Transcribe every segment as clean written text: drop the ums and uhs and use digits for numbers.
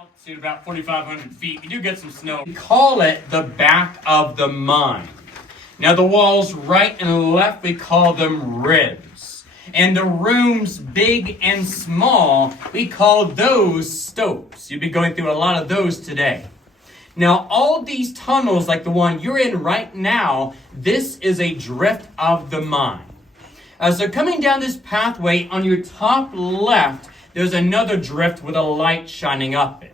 Altitude about 4,500 feet. You do get some snow. We call it the back of the mine. Now the walls right and left, we call them ribs. And the rooms big and small, we call those stopes. You'll be going through a lot of those today. Now all these tunnels, like the one you're in right now, this is a drift of the mine. So coming down this pathway on your top left, there's another drift with a light shining up it.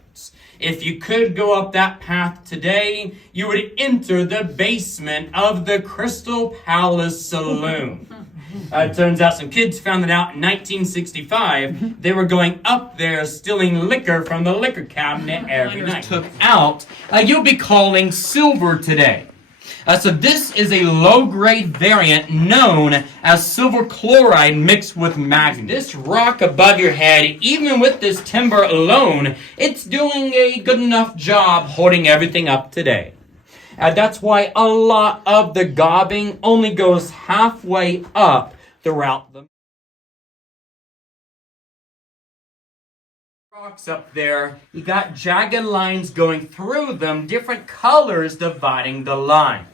If you could go up that path today, you would enter the basement of the Crystal Palace Saloon. It turns out some kids found it out in 1965. They were going up there stealing liquor from the liquor cabinet every night. Took out, you'll be calling silver today. So this is a low-grade variant known as silver chloride mixed with magnesium. This rock above your head, even with this timber alone, it's doing a good enough job holding everything up today. That's why a lot of the gobbing only goes halfway up throughout the rocks up there. You got jagged lines going through them, different colors dividing the lines.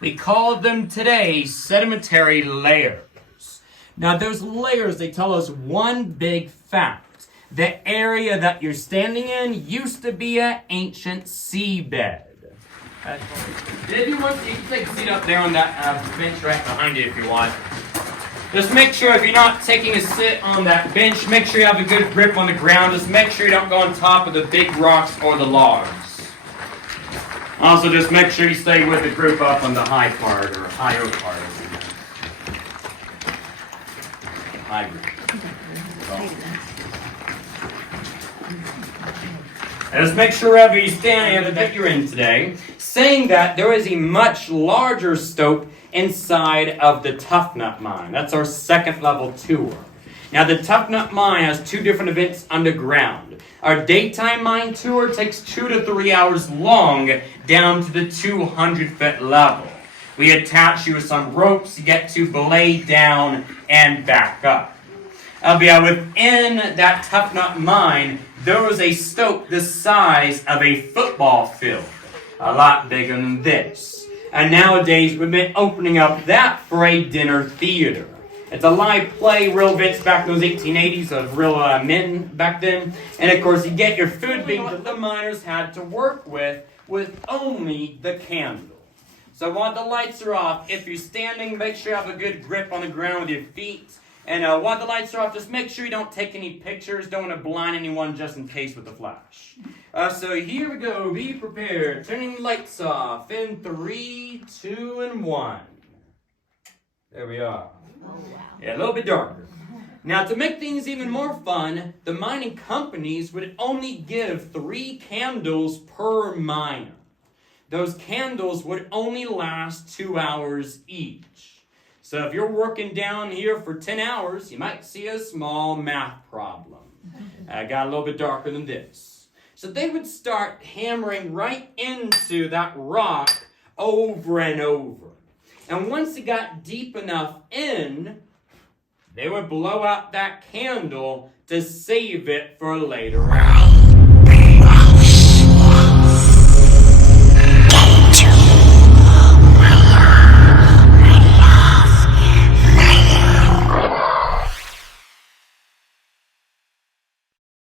We call them today sedimentary layers. Now those layers, they tell us one big fact. The area that you're standing in used to be an ancient seabed. If you want, you can take a seat up there on that bench right behind you if you want. Just make sure if you're not taking a sit on that bench, make sure you have a good grip on the ground. Just make sure you don't go on top of the big rocks or the logs. Also, just make sure you stay with the group up on the high part or higher part. High group. And just make sure wherever you stand that you're in today, saying that there is a much larger stope inside of the Tough Nut Mine. That's our second level tour. Now the Tough Nut Mine has two different events underground. Our daytime mine tour takes 2 to 3 hours long down to the 200-foot level. We attach you with some ropes to get to belay down and back up. Within that Tough Nut Mine, there was a stope the size of a football field. A lot bigger than this. And nowadays, we've been opening up that for a dinner theater. It's a live play, real events back in those 1880s of real men back then. And of course, you get your food being that the miners had to work with only the candle. So while the lights are off, if you're standing, make sure you have a good grip on the ground with your feet. And while the lights are off, just make sure you don't take any pictures. Don't want to blind anyone just in case with the flash. So here we go. Be prepared. Turning the lights off in 3, 2, and 1. There we are. Yeah, a little bit darker. Now, to make things even more fun, the mining companies would only give 3 candles per miner. Those candles would only last 2 hours each. So if you're working down here for 10 hours, you might see a small math problem. Got a little bit darker than this. So they would start hammering right into that rock over and over. And once it got deep enough in, they would blow out that candle to save it for later on.